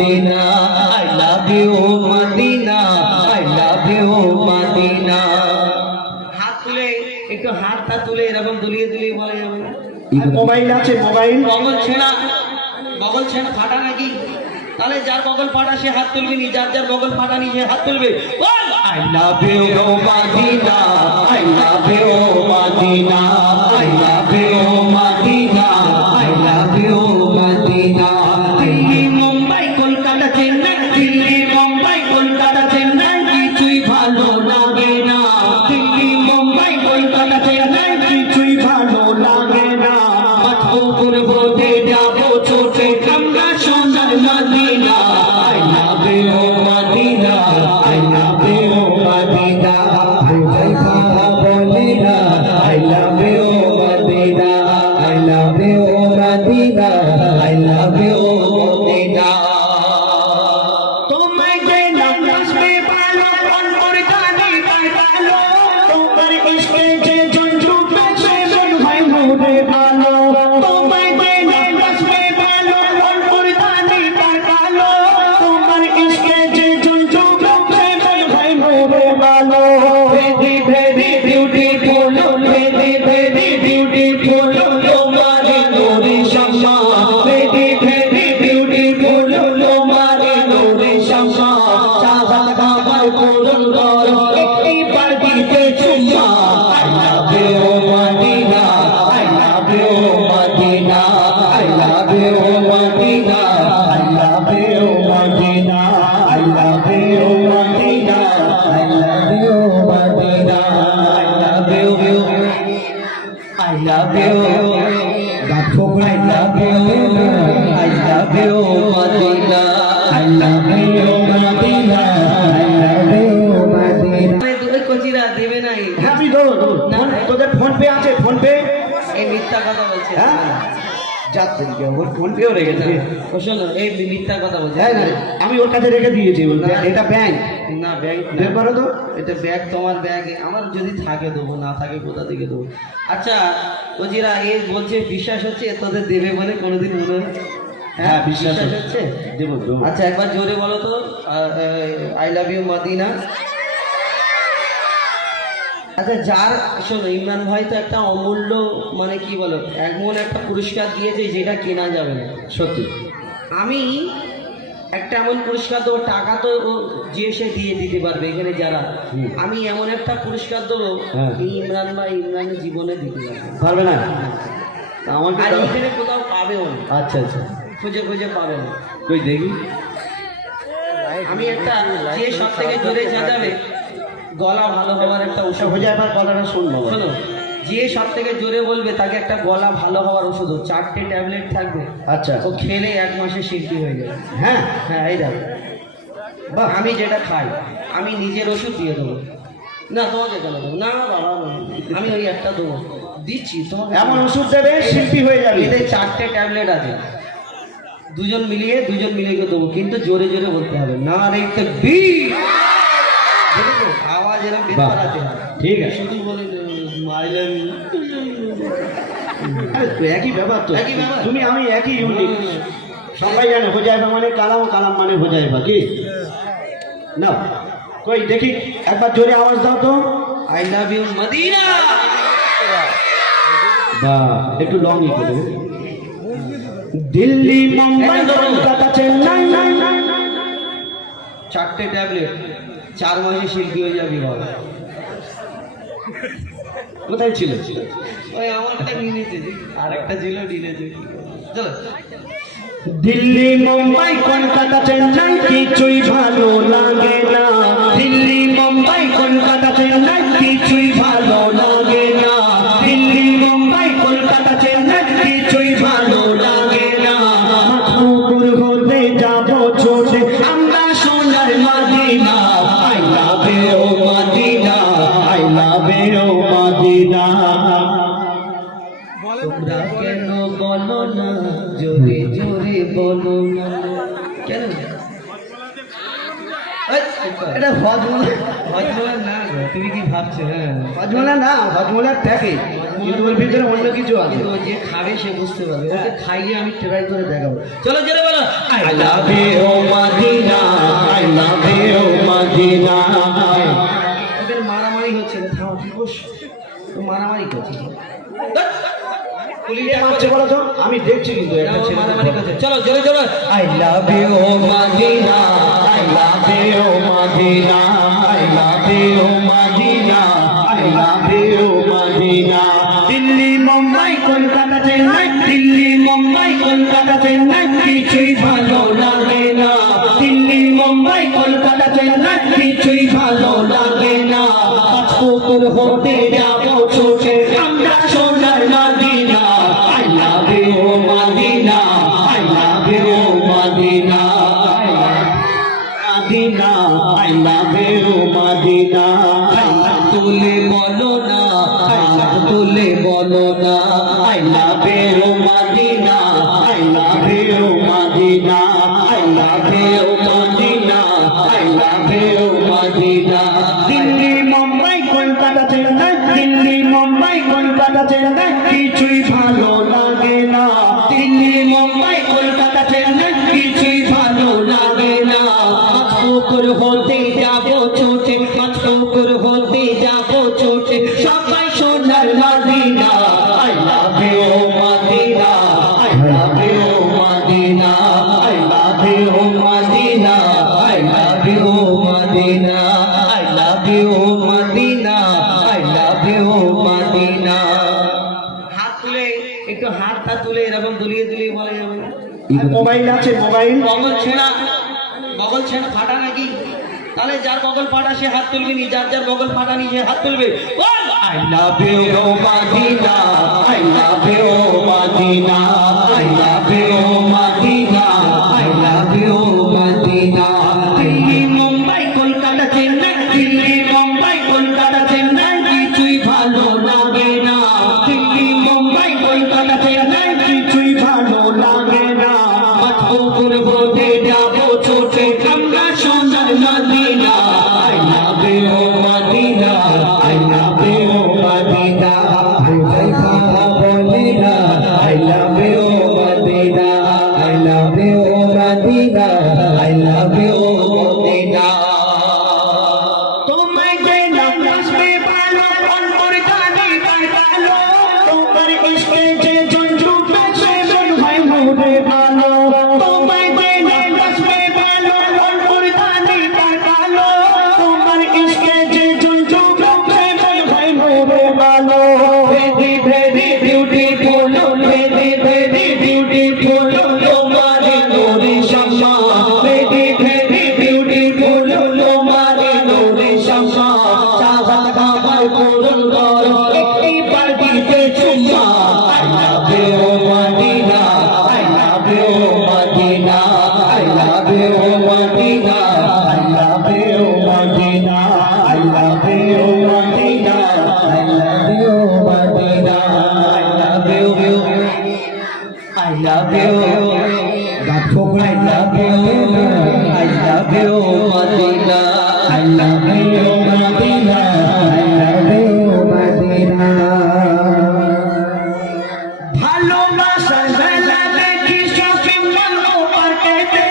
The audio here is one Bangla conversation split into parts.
Medina I love you Medina I love you Medina. হাত তুলে একটু হাতটা তুলে এরকম দুলিয়ে দুলিয়ে বলা যাবে না? মোবাইল আছে মোবাইল? বগল ছেঁড়া বগল ছেঁড়া ফাটা নাকি? তাহলে যার বগল ফাটা সে হাত তুলবে নি যার যার বগল ফাটা নি সে হাত তুলবে। I love you Medina I love you Medina I love you অন্তর জানি দিল আমি ওর কাছে রেখে দিয়েছি এটা ব্যাংক না তো। এটা ব্যাগ তোমার ব্যাগ আমার যদি থাকে দেবো না থাকে কোথা থেকে দেবো? আচ্ছা ওজিরা এ বলছে বিশ্বাস হচ্ছে তোদের দেবে বলে কোনোদিন মনে হয়? হ্যাঁ, বিশ্বাস হচ্ছে। আচ্ছা একবার জোরে বলো তো। I love you Medina. আচ্ছা যার শোনো ইমরান ভাই তো একটা অমূল্য মানে কি বলো এমন একটা পুরস্কার দিয়েছে যেটা কেনা যাবে না সত্যি। আমি একটা এমন পুরস্কার দেবো টাকা তো ও যে সে দিয়ে দিতে পারবে এখানে যারা। আমি এমন একটা পুরস্কার দেবো হ্যাঁ। এই ইমরান ভাই ইমরানের জীবনে দিতে পারবে। না। আমাকে আর এখানে কোথাও পাবেও না। আচ্ছা আচ্ছা। খুঁজে খুঁজে পাবে না। কই দেখি? আমি একটা যে সব থেকে জোরে চেঁচাবে গলা ভালো হওয়ার একটা ওষুধ হয়ে যায় আমার কথাটা শুনব শোনো যে সব থেকে জোরে বলবে তাকে একটা গলা ভালো হওয়ার ওষুধ চারটে ট্যাবলেট থাকবে। আচ্ছা। ও খেলে এক মাসে শিল্পী হয়ে যাবে। হ্যাঁ? হ্যাঁ এই দেখো। বা আমি যেটা খাই আমি নিজের ওষুধ দিয়ে দেবো। না তোমাকে কেন দেবো? না বাবা আমি ওই একটা দেবো। দিচ্ছি তোমাকে এমন ওষুধ দেবে শিল্পী হয়ে যাবে। এতে চারটে ট্যাবলেট আছে। দুজন মিলিয়ে দুজন মিলিয়ে দেবো। কিন্তু জোরে জোরে বলতে হবে না রেখে বি? আওয়াজ এরকম বের বাহ, ঠিক আছে। শুধু বলে মাইলাম আরে তো একই ব্যাপার তো। একই ব্যাপার। তুমি আমি একই ইউনিক। সবাই জানে হোজাইবা মানে কালাম কালাম মানে হোজাইবা কি? না কই দেখি একবার জোরে আওয়াজ দাও তো। I love you Medina. বা একটু লং ই করে দিল্লি মুম্বাই কলকাতা চেন্নাই। চারটে ট্যাবলেট। চার মাসে শিল্পী হয়ে যাবি বাবা কোথায় ছিল? ওই আমারটা নিয়ে আরেকটা একটা ছিল নিয়ে চলো। দিল্লি মুম্বাই কলকাতা চেন্নাই কিছুই ভালো লাগে না। দিল্লি কিন্তু ওর ভিতরে অন্য কিছু আছে। ও যে খাবে সে বুঝতে পারবে। ওকে খাইয়ে আমি ট্রাই করে দেখাবো। চলো জোরে বলো। I love you, Madina. I love you, Madina. ওদের মারামারি হচ্ছে থামো তুই বস। মারামারি করছে তো। আমি দেখছি কিন্তু একটা ছেলে মারামারি করছে। চলো জোরে জোরে। I love you, Madina. I love you, Madina. I love you, Madina. I হতে যাব ছোটে আমরা সোনার Medina love you, Madina. I love you, Madina. Madina, I love you, Madina. হাত তুলে বলো না হাত তুলে বলো না love you, Madina. I love you, Madina. I love you, Madina. I love you, Madina. একটু হাত তুলে এরকম দুলিয়ে দুলিয়ে বলে মোবাইল আছে মোবাইল বগল ছেঁড়া বগল ছেঁড়া ফাটা নাকি তাহলে যার বগল ফাটা সে হাত তুলবে নি যার যার বগল ফাটা নি সে হাত তুলবে বল! I love you, Madina. I love you, Madina. I love ভালো Madina ভালোবাসার বেলা দেখি শপিং মল ও পার্কেতে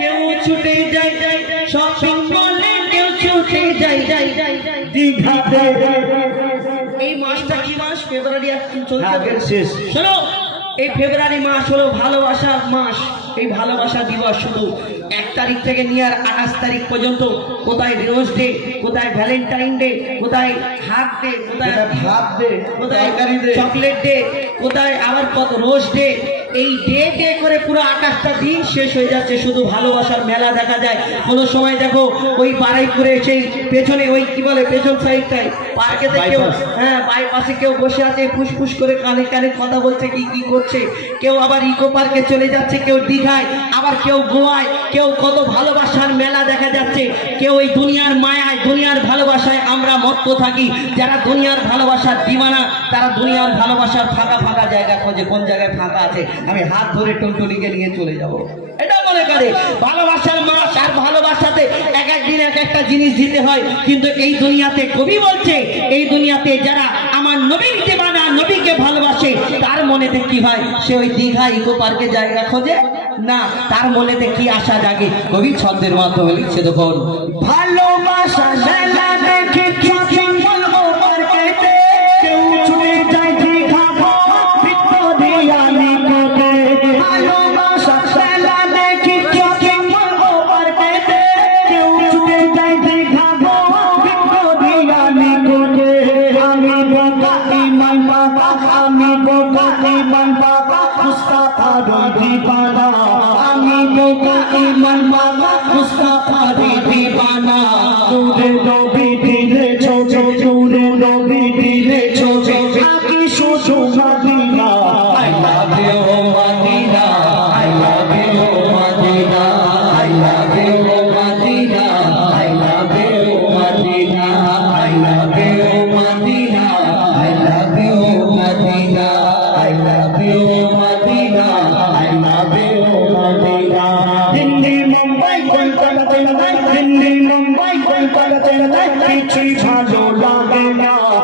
কেউ ছুটে যায় যায় শপিং যায় যায়। দীঘাতে এই মাসটা কি মাস ফেব্রুয়ারি এখন চলছে শেষ শোনো এই ফেব্রুয়ারি মাস হলো ভালোবাসার মাস। এই ভালোবাসা দিবস শুধু এক তারিখ থেকে নিয়ে আর আঠাশ তারিখ পর্যন্ত। কোথায় রোজ ডে কোথায় ভ্যালেন্টাইন ডে কোথায় হাত ডে কোথায় ভাত ডে কোথায় চকলেট ডে কোথায় আবার কত রোজ ডে এই ডে ডে করে পুরো আকাশটা দিন শেষ হয়ে যাচ্ছে শুধু ভালোবাসার মেলা দেখা যায়। কোনো সময় দেখো ওই বারাইপুরে সেই পেছনে ওই কি বলে পেছন সাইডটায় পার্কেতে কেউ। হ্যাঁ বাইপাসে কেউ বসে আছে ফুসফুস করে কানে কানে কথা বলছে কি কি করছে। কেউ আবার ইকো পার্কে চলে যাচ্ছে কেউ দীঘায় আবার কেউ গোয়ায় কেউ কত ভালোবাসার মেলা দেখা যাচ্ছে। কেউ এই দুনিয়ার মায়ায় দুনিয়ার ভালোবাসায় আমরা মত্ত থাকি। যারা দুনিয়ার ভালোবাসার দিওয়ানা তারা দুনিয়ার ভালোবাসার ফাঁকা ফাঁকা জায়গা খোঁজে কোন জায়গায় ফাঁকা আছে? আমি হাত ধরে টুনটুনিকে নিয়ে চলে যাব। এটা মনে করে, ভালোবাসার মাস আর ভালোবাসাতে এক এক দিন এক একটা জিনিস দিতে হয়, কিন্তু এই দুনিয়াতে কবি বলছে, এই দুনিয়াতে যারা আমার নবীর দেবানা নবীকে ভালোবাসে, তার মনেতে কি হয়? সে ওই দীঘা ইকো পার্কে জায়গা খোঁজে? না, তার মনেতে কি আশা জাগে? কবি ছন্দের মাধ্যমে লিখছে তখন ভালোবাসা দেখে বাবা মুস্তাফা রবি বাবা। আমি বেটা ইমান বাবা মুস্তাফা রবি বাবা। কিছুই ভালো লাগে না।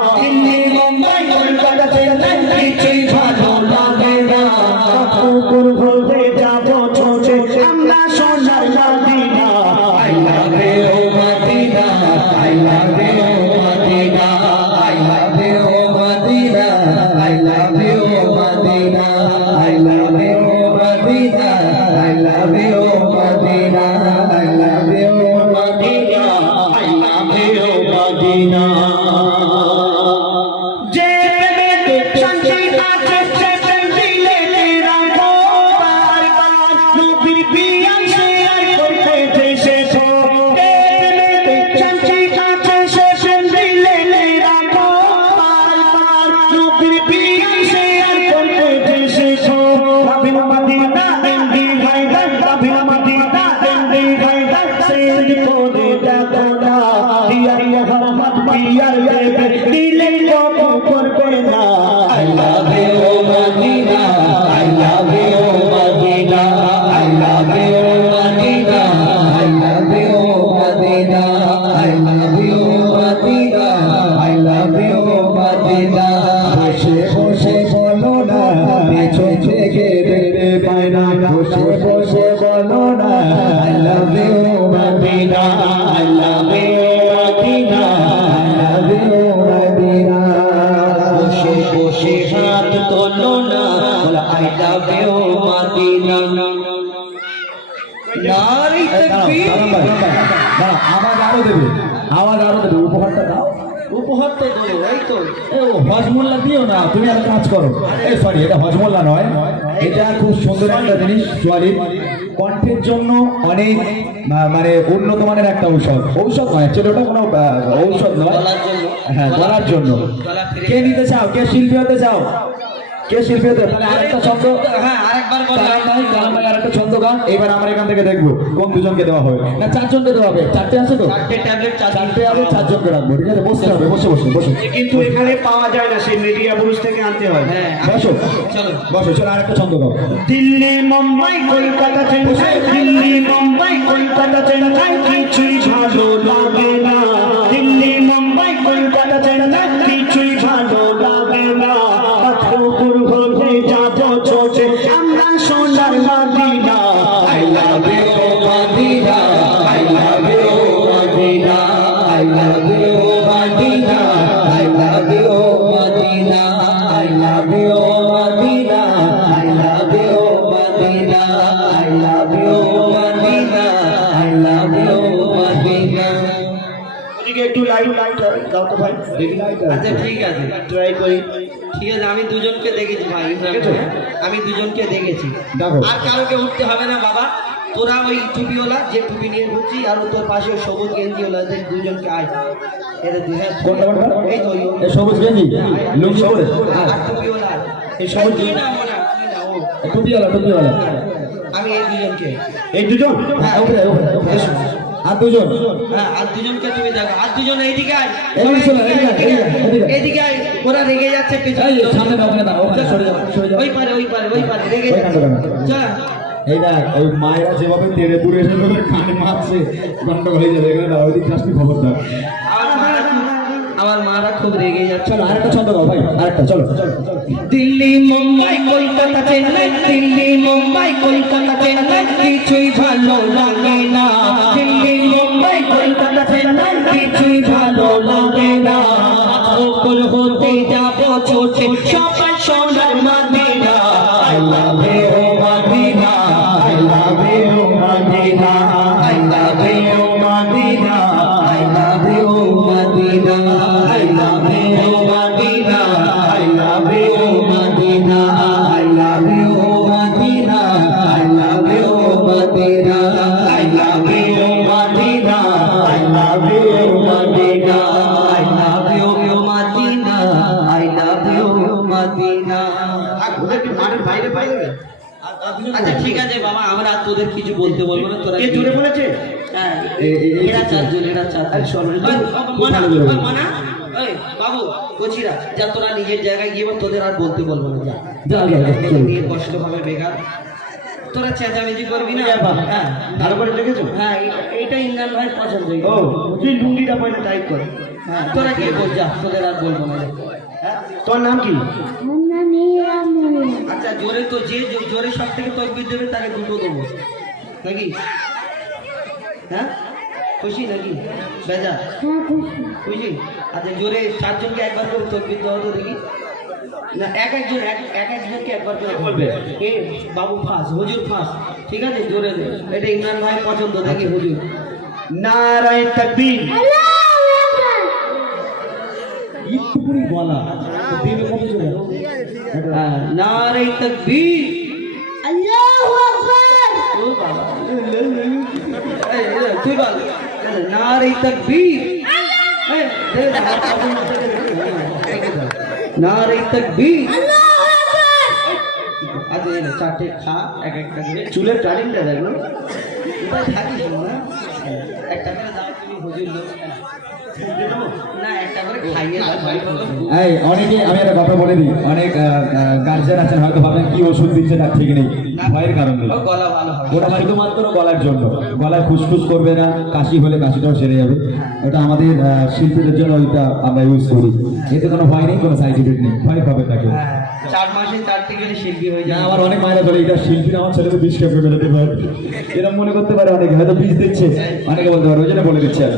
মোহাম্মদ পিয়ার দিলে কবু করবে না। আই হাত না আই লাভ ইউ মদিনা। নারী তাকবীর আওয়াজ আরও দেবে আওয়াজ আরও দেবে উপহারটা দাও। উপহার তো দেবো এই তো। ও হজমোল্লা দিও না তুমি একটা কাজ করো। এই সরি এটা হজমোল্লা নয় এটা খুব সুন্দর একটা জিনিস কণ্ঠের জন্য অনেক মানে উন্নত মানের একটা ঔষধ। ঔষধ নয় অ্যাকচুয়ালি ওটা কোনো ঔষধ নয়। হ্যাঁ গলার জন্য। কে নিতে চাও? কে শিল্পী হতে চাও? কে শিল্পী হতে? তাহলে আরেকটা ছন্দ। হ্যাঁ আরেকবার ভাই ভাই আরেকটা ছন্দ গান। এবার আমরা এখান থেকে দেখব কোন দুজনকে দেওয়া হবে না চারজনকে দেওয়া হবে। চারটে আছে তো? চারটে ট্যাবলেট চারটে চারজনকে রাখব ঠিক আছে? বসতে হবে বসে বসে বসে। কিন্তু এখানে পাওয়া যায় না সেই মিডিয়া পুরুষ থেকে আনতে হয়। হ্যাঁ বসো। চলো। বসো চলো আরেকটা ছন্দ গাও। দিল্লি মুম্বাই কলকাতা চেন্নাই। দিল্লি মুম্বাই কলকাতা চেন্নাই। কিছুই ভালো লাগে না। দিল্লি মুম্বাই কলকাতা চেন্নাই। কিছুই ভালো আচ্ছা ঠিক আছে ট্রাই করি। ঠিক আছে আমি দুজনকে দেখেছি ভাই। আমি দুজনকে দেখেছি। আর কারোকে উঠতে হবে না বাবা। তোরা ওই টুপিওয়ালা যে টুপি নিয়ে ঘুরছি আর তোর পাশে সবুজ গেঞ্জিওয়ালা এদের দুজনকে আয়। এদের দুজন এই তো সবুজ গেঞ্জি? লুঙ্গি পরে? আর টুপিওয়ালা। এই সবুজ তুই না ও না, তুই ও। টুপিওয়ালা টুপিওয়ালা। আমি এই দুজনকে। এই দুজন? হ্যাঁ। এসো। আর দুজন? হ্যাঁ আর দুজনকে তুমি দেখো। আর দুজন এইদিকে আয়। আয়। ওরা রেগে যাচ্ছে পেছনে। সামনে দাও দাও। ওখানে সরে যাও সরে যাও। ওই পারে ওই পারে ওই পারে রেগে যাচ্ছে। কাণ্ড কাণ্ড। চল। এই দেখ ওই মায়েরা যেভাবে তেড়ে তুড়ে এসে তোদের কানে মারছে গন্ডগোল হয়ে যাবে। এখানে দাও ওইদিক যাসনি খবর দাও। আমার মারা খুব- রেগে যাচ্ছে। চলো আরেকটা ছন্দ গাও ভাই আরেকটা চলো। দিল্লি মুম্বাই কলকাতা চেন্নাই। দিল্লি মুম্বাই কলকাতা চেন্নাই। কিছুই ভালো লাগে না। কিছুই ভালো লাগে না হতে যাব ছোটে মানা, ওই, বাবু কচিরা যা তোরা নিজের জায়গায় গিয়ে তোদের আর বলতে বলব না যা। যা, যা, যা, এদের চলো। নিয়ে কষ্ট হবে বেকার। তোরা চেঁচামেচি করবি না? হ্যাঁ ভালো দেখেছ? হ্যাঁ এইটা ইমরান ভাই পছন্দ ও তুই লুঙ্গিটা পরে টাইট কর। হ্যাঁ তোরা গিয়ে বল যা তোদের আর বলব না হ্যাঁ? তোর নাম কি? আচ্ছা জোরে তো যে জোরে সব থেকে তকবির দেবে তাকে দুটো দেবো। নাকি? হ্যাঁ? খুশি নাকি? বেজা খুশি। আচ্ছা জোরে চারজনকে একবার করে তকবির দেওয়া তো দেখি। না এক একজন এক এক একজনকে একবার করে বলবে? এ বাবু ফাঁস হুজুর ফাঁস। ঠিক আছে জোরে এটা ইমরান ভাই পছন্দ দেখি হুজুর? নারায় তাকবীর। ইটুকুনি বলা। দিনে কত জোরে হ্যাঁ নারে তকবীর ও বাবা এই, এই, তুই বল নারে তকবীর। হ্যাঁ। নারে তকবীর। আচ্ছা এই চারটে খা এক একটা করে। চুলের কাটিংটা দেখো কোথায় থাকিস না একটা করে দাও তুমি হুজুর লোক এই অনেকে আমি একটা কথা বলে দিই অনেক গার্জেন আছেন হয়তো ভাবেন কি ওষুধ দিচ্ছে তার ঠিক নেই। ভয়ের কারণ গলা ভালো ওটা শুধুমাত্র গলার জন্য। গলায় ফুসফুস করবে না কাশি হলে কাশিটাও সেরে যাবে। ওটা আমাদের শিল্পীদের জন্য ওইটা আমরা ইউজ করি। এতে কোনো ভয় নেই কোনো সাইড ইফেক্ট নেই। ভয় পাবে তাকে। হ্যাঁ, চার মাসে চারটে গেলে শিল্পী হয়ে না যায়। আমার অনেক মায়েরা বলে এটা শিল্পীরা আমার ছেলেকে বিষ খেয়ে ফেলতে পারে। এরকম মনে করতে পারে অনেকে। হয়তো বিষ দিচ্ছে। অনেকে বলতে পারে ওই জন্য বলে দিচ্ছে। আর